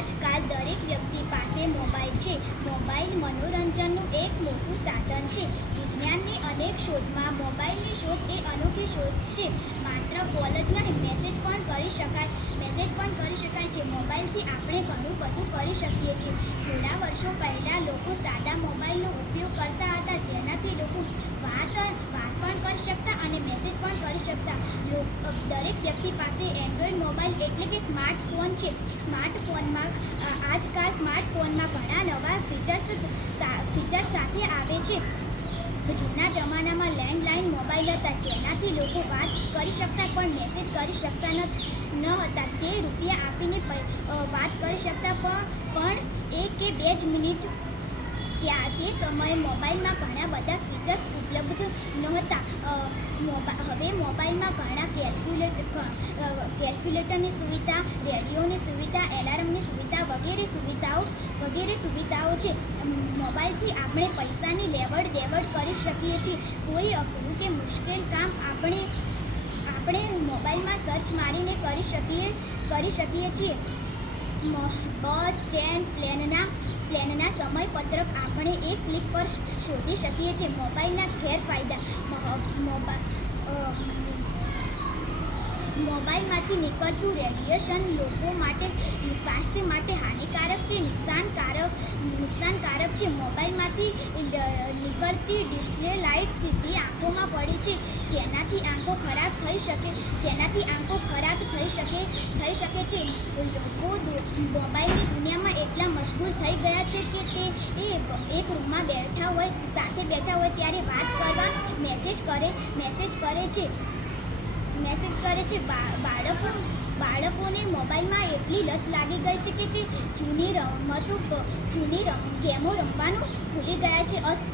આજકાલ દરેક વ્યક્તિ પાસે મોબાઈલ છે. મોબાઈલ મનોરંજનનું એક મોટું સાધન છે. વિજ્ઞાનની અનેક શોધમાં મોબાઈલની શોધ એ અનોખી શોધ છે. માત્ર કોલ જ નહીં, મેસેજ પણ કરી શકાય. મેસેજ પણ કરી શકાય છે. મોબાઈલથી આપણે ઘણું બધું કરી શકીએ છીએ. થોડા વર્ષો પહેલાં લોકો સાદા મોબાઈલનો ઉપયોગ કરતા હતા, જેનાથી લોકો વાત વાત પણ કરી શકતા અને મેસેજ પણ કરી શકતા. દરેક વ્યક્તિ પાસે એન્ડ્રોઈડ એટલે કે સ્માર્ટફોન છે. સ્માર્ટફોનમાં આજકાલ સ્માર્ટફોનમાં ઘણા નવા ફીચર્સ ફીચર્સ સાથે આવે છે. જૂના જમાનામાં લેન્ડલાઇન મોબાઈલ હતા. જેનાથી લોકો વાત કરી શકતા પણ મેસેજ કરી શકતા ન હતા. તે રૂપિયા આપીને વાત કરી શકતા પણ પણ એક કે બે જ મિનિટ ત્યાં, તે સમયે મોબાઈલમાં ઘણા બધા ફીચર્સ ઉપલબ્ધ નહોતા. હવે મોબાઈલમાં ઘણા કેલ્ક્યુલેટ કેલ્ક્યુલેટરની સુવિધા રેડિયોની સુવિધા એલાર્મની સુવિધા વગેરે સુવિધાઓ વગેરે સુવિધાઓ છે. મોબાઈલથી આપણે પૈસાની લેવડ દેવડ કરી શકીએ છીએ. કોઈ અઘરું કે મુશ્કેલ કામ આપણે આપણે મોબાઈલમાં સર્ચ મારીને કરી શકીએ કરી શકીએ છીએ. બસ ટ્રેન પ્લેનના પ્લેનના સમયપત્રક આપણે એક ક્લિક પર શોધી શકીએ છીએ. મોબાઈલના ગેરફાયદા મોબાઈલ મોબાઈલમાંથી નીકળતું રેડિયેશન લોકો માટે, સ્વાસ્થ્ય માટે હાનિકારક કે નુકસાનકારક નુકસાનકારક છે. મોબાઈલમાંથી નીકળતી ડિસ્પ્લે લાઇટ સીધી આંખોમાં પડે છે. જેનાથી આંખો ખરાબ થઈ શકે, જેનાથી આંખો ખરાબ થઈ શકે થઈ શકે છે. લોકો મોબાઈલની દુનિયામાં એટલા મશગુલ થઈ ગયા છે કે તે એક રૂમમાં બેઠા હોય, સાથે બેઠા હોય ત્યારે વાત કરવા, મેસેજ કરે મેસેજ કરે છે. મેસેજ કરે છે બાળકો, બાળકોને મોબાઈલમાં એટલી લત લાગી ગઈ છે કે તે જૂની રમતો, જૂની ગેમો રમવાનું ભૂલી ગયા છે, અસ્ત